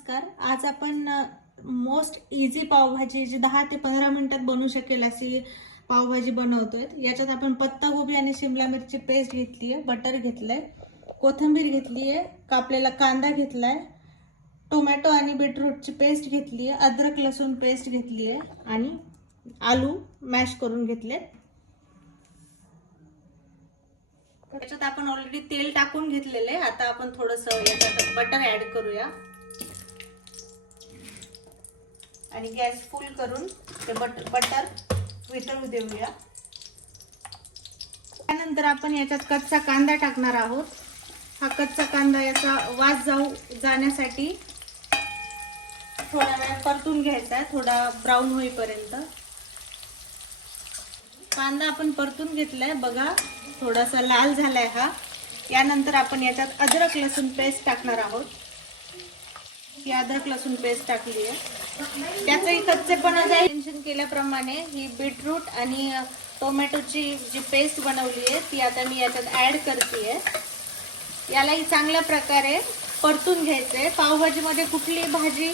नमस्कार. आज आपण मोस्ट इझी पावभाजी जी 10 ते 15 मिनिटात बनू शकेल अशी पावभाजी बनवतोय. याच्यात आपण पत्ताकोबी आणि शिमला मिरची पेस्ट घेतली आहे, बटर घेतलंय, कोथिंबीर घेतली आहे, कापलेला कांदा घेतलाय, टोमॅटो आणि बीटरूटची पेस्ट घेतली आहे, अद्रक लसूण पेस्ट घेतली आहे आणि आलू मॅश करून घेतले. याच्यात आपण ऑलरेडी तेल टाकून घेतलेले. आता आपण थोडंसं याच्यात बटर ऍड करूया आणि गॅस फुल करून ते बटर वितळू देऊया. त्यानंतर आपण याच्यात कच्चा कांदा टाकणार आहोत. हा कच्चा कांदा याचा वास जाण्यासाठी थोडा वेळ परतून घ्यायचा, थोडा ब्राऊन होईपर्यंत. कांदा आपण परतून घेतलाय बघा, थोडासा लाल झालाय हा. यानंतर आपण याच्यात अद्रक लसूण पेस्ट टाकणार आहोत. ही अद्रक लसूण पेस्ट टाकली आहे. त्याचंही कच्चेपणा जाईल. मेन्शन केल्याप्रमाणे ही बीटरूट आणि टोमॅटोची जी पेस्ट बनवली आहे ती आता मी याच्यात ऍड करते. यालाही चांगल्या प्रकारे परतून घ्यायचंय. पावभाजीमध्ये कुठली भाजी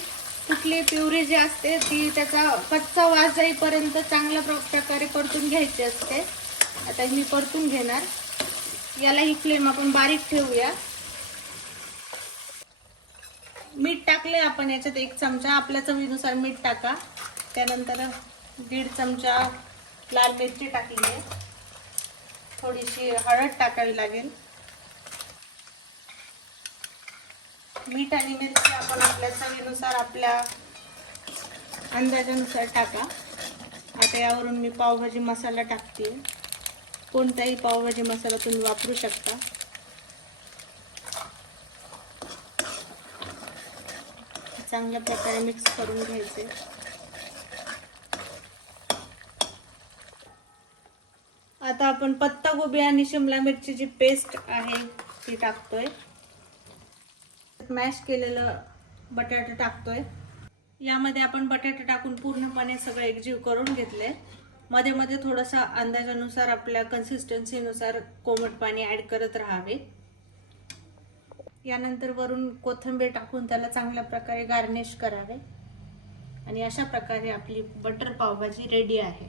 कुठली प्युरी जी असते ती त्याचा कच्चा वास जाईपर्यंत चांगल्या प्रकारे परतून घ्यायची असते. आता मी परतून घेणार. याला ही फ्लेम आपण बारीक ठेवूया. मीठ टाकले आपण याच्यात 1 चमचा, आपल्या चवीनुसार मीठ टाका. त्यानंतर 1.5 चमचा लाल मिरची टाकली आहे. थोडीशी हळद टाकावी लागेल. मीठ आणि मिरची आपण आपल्या चवीनुसार आपल्या अंदाजानुसार टाका. आता यावरून मी पावभाजी मसाला टाकते. कोणताही पावभाजी मसाला तुम्ही वापरू शकता. चांगल्या प्रकारे मिक्स करून घ्यायचे. आता आपण पत्ताकोबी आणि शिमला मिरची जी पेस्ट आहे ती टाकतोय. मॅश केलेलं बटाटा टाकतोय. यामध्ये आपण बटाटा टाकून पूर्णपणे सगळं एकजीव करून घेतले. मध्ये मध्ये थोडासा अंदाजानुसार आपल्या कन्सिस्टन्सीनुसार कोमट पाणी ऍड करत राहावे. यानंतर वरून कोथिंबीर टाकून त्याला चांगल्या प्रकारे गार्निश करावे आणि अशा प्रकारे आपली बटर पावभाजी रेडी आहे.